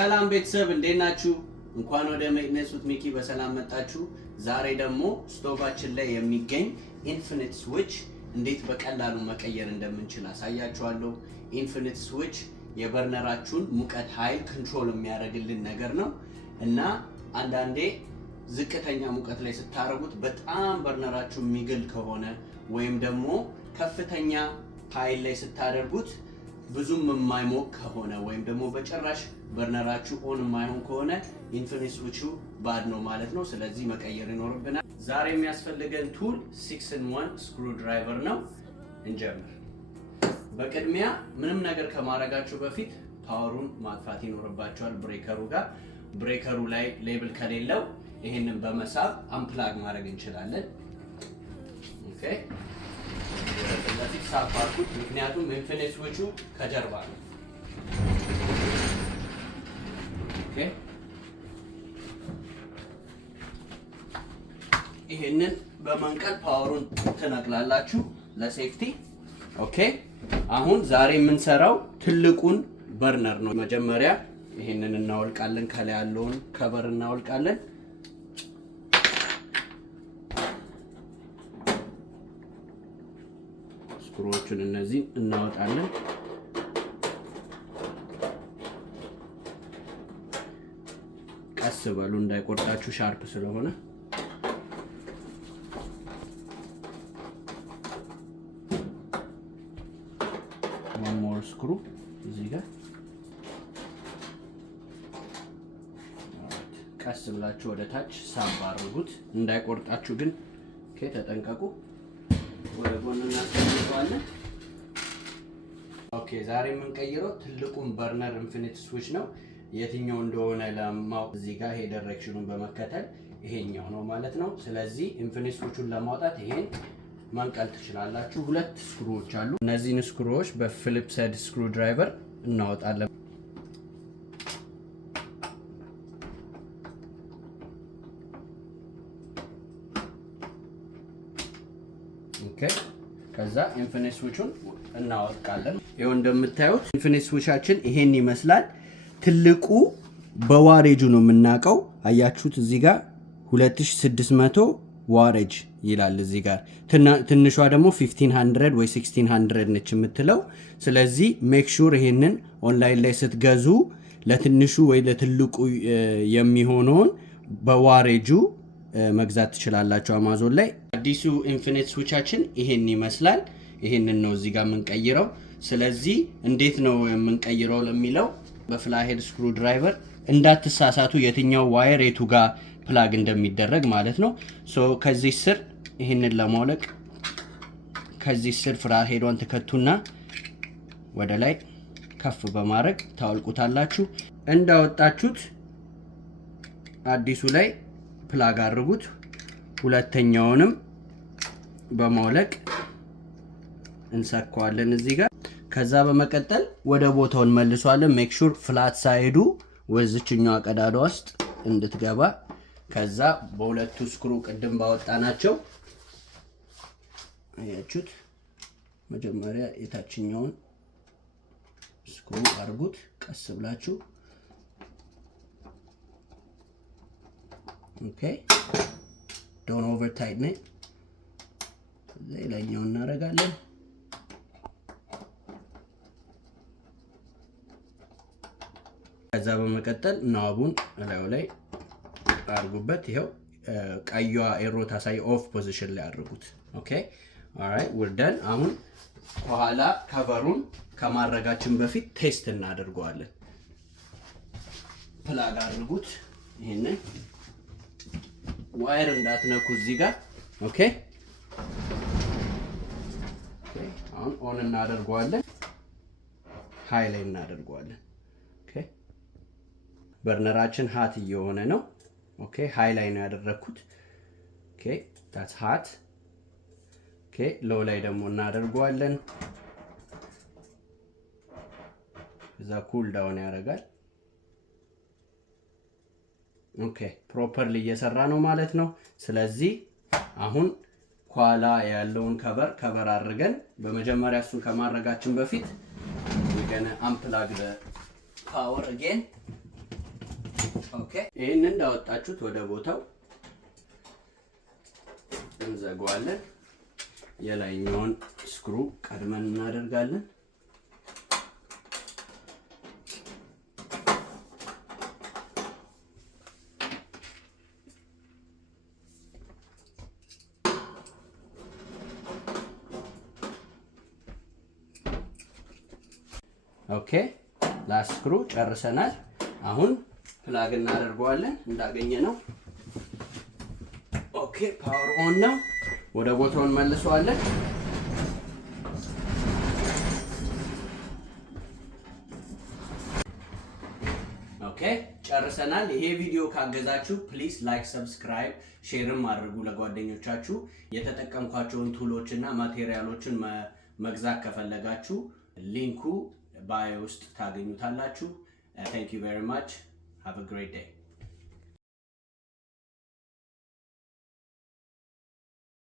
ሰላም ቤተሰብ እንዴት ናችሁ? እንኳን ወደ ሜክነስ ዊዝ ሚኪ በሰላም መጣችሁ። ዛሬ ደግሞ ስቶቫችን ላይ የሚገኝ ኢንፊኒት ስዊች እንዴት በቀላሉ መቀየር እንደምንችል አሳያችኋለሁ። ኢንፊኒት ስዊች የበርነራችሁን ሙቀት ኃይል ኮንትሮል የሚያደርግልን ነገር ነው እና አንዳንዴ ዝቅተኛ ሙቀት ላይ ስታረጉት በጣም በርነራችሁ የሚግል ከሆነ ወይም ደግሞ ከፍተኛ ኃይል ላይ ስታደርጉት ብዙም የማይሞቅ ከሆነ ወይም ደግሞ በጭራሽ በርነራችሁ ኦን የማይሆን ከሆነ ኢንፊኒት ስዊቹ ባድ ነው ማለት ነው። ስለዚህ መቀየር ይኖርብናል። ዛሬ የሚያስፈልገን ቱል 6-in-1 ስክሩ ድራይቨር ነው። እንጀምር። በቅድሚያ ምንም ነገር ከማድረጋችሁ በፊት ፓወሩን ማጥፋት ይኖርባችኋል። ብሬከሩ ላይ ሌብል ከሌለው ይሄንን በመሳብ አንፕላግ ማድረግ እንችላለን። ኦኬ ለዚህ ሳፓርኩት ምክንያቱም ኢንፊኒት ስዊቹ ከጀርባ ነው። ኦኬ ይሄንን በመንቀል ፓወሩን ትነቅላላችሁ ለሴፍቲ። ኦኬ አሁን ዛሬ የምንሰራው ትልቁን በርነር ነው። መጀመሪያ ይሄንን እናወልቃለን፣ ከላይ ያለውን ከበር እናወልቃለን። ስክሩዎቹን እነዚህ እናወጣለን። ቀስ በሉ እንዳይቆርጣችሁ ሻርፕ ስለሆነ። one more screw እዚህ ጋር ቀስ ብላችሁ ወደ ታች ሳብ አድርጉት እንዳይቆርጣችሁ ግን። ኦኬ ተጠንቀቁ። ወደ ጎን እናስቀምጠዋለን። ኦኬ ዛሬ የምንቀይረው ትልቁን በርነር ኢንፊኒት ስዊች ነው። የትኛው እንደሆነ ለማወቅ እዚህ ጋር ይሄ ዳይሬክሽኑን በመከተል ይሄኛው ነው ማለት ነው። ስለዚህ ኢንፊኒት ስዊቹን ለማውጣት ይሄን መንቀል ትችላላችሁ። ሁለት ስክሩዎች አሉ። እነዚህን ስክሩዎች በፊሊፕ ሄድ ስክሩ ድራይቨር እናወጣለን። ኦኬ ከዛ ኢንፊኒት ስዊቹን እናወጣለን። ይሄው እንደምታዩት ኢንፊኒት ስዊቻችን ይሄን ይመስላል። ትልቁ በዋሬጁ ነው የምናውቀው። አያችሁት እዚህ ጋር 2600 ዋሬጅ ይላል እዚህ ጋር። ትንሿ ደግሞ 1500 ወይ 1600 ነች የምትለው። ስለዚህ ሜክ ሹር ይሄንን ኦንላይን ላይ ስትገዙ ለትንሹ ወይ ለትልቁ የሚሆነውን በዋሬጁ መግዛት ትችላላችሁ አማዞን ላይ። አዲሱ ኢንፊኒት ስዊቻችን ይሄን ይመስላል። ይሄንን ነው እዚህ ጋር የምንቀይረው። ስለዚህ እንዴት ነው የምንቀይረው ለሚለው በፍላሄድ ስክሩ ድራይቨር እንዳትሳሳቱ የትኛው ዋየር የቱ ጋር ፕላግ እንደሚደረግ ማለት ነው። ከዚህ ስር ይሄንን ለማውለቅ ከዚህ ስር ፍላሄዷን ትከቱና ወደ ላይ ከፍ በማድረግ ታወልቁታላችሁ። እንዳወጣችሁት አዲሱ ላይ ፕላግ አድርጉት። ሁለተኛውንም በማውለቅ እንሰካዋለን እዚህ ጋር። ከዛ በመቀጠል ወደ ቦታው እንመልሷለን። ሜክ ሹር ፍላት ሳይዱ ወዝችኛው ቀዳዳ ውስጥ እንድትገባ። ከዛ በሁለቱ ስክሩ ቅድም ባወጣናቸው አያችሁት፣ መጀመሪያ የታችኛውን ስክሩ አድርጉት ቀስ ብላችሁ። ኦኬ ዶንት ኦቨር ታይትን ኢት። ሌላኛውን እናደርጋለን። ከዛ በመቀጠል ናቡን እላዩ ላይ አድርጉበት። ይሄው ቀይዋ ኤሮ ታሳይ ኦፍ ፖዚሽን ላይ አድርጉት። ኦኬ ኦልራይት we're done። አሁን ከኋላ ከቨሩን ከማድረጋችን በፊት ቴስት እናደርገዋለን። ፕላግ አድርጉት። ይሄንን ዋየር እንዳትነኩ እዚህ ጋር። ኦኬ አሁን ኦን እናደርገዋለን። ሃይ ላይ እናደርገዋለን። ኦኬ በርነራችን ሃት እየሆነ ነው። ኦኬ ሃይ ላይ ነው ያደረኩት። ኦኬ that's hot። ኦኬ ሎው ላይ ደግሞ እናደርገዋለን። እዛ ኩል ዳውን ያደርጋል። ኦኬ ፕሮፐርሊ እየሰራ ነው ማለት ነው። ስለዚህ አሁን ኋላ ያለውን ከቨር አድርገን በመጀመሪያ እሱን ከማድረጋችን በፊት we're gonna unplug the power again. ይሄን እንዳወጣችሁት ወደ ቦታው እንዘጋዋለን። የላይኛውን ስክሩ ቀድመን እናደርጋለን። ኦኬ ላስት ስክሩ ጨርሰናል። አሁን ፕላግ እናደርገዋለን እንዳገኘ ነው። ኦኬ ፓወር ኦን ነው። ወደ ቦታው እንመልሰዋለን። ኦኬ ጨርሰናል። ይሄ ቪዲዮ ካገዛችሁ ፕሊዝ ላይክ፣ ሰብስክራይብ፣ ሼርም አድርጉ ለጓደኞቻችሁ። የተጠቀምኳቸውን ቱሎች እና ማቴሪያሎችን መግዛት ከፈለጋችሁ ሊንኩ ባዮ ውስጥ ታገኙታላችሁ። Thank you very much. Have a great day.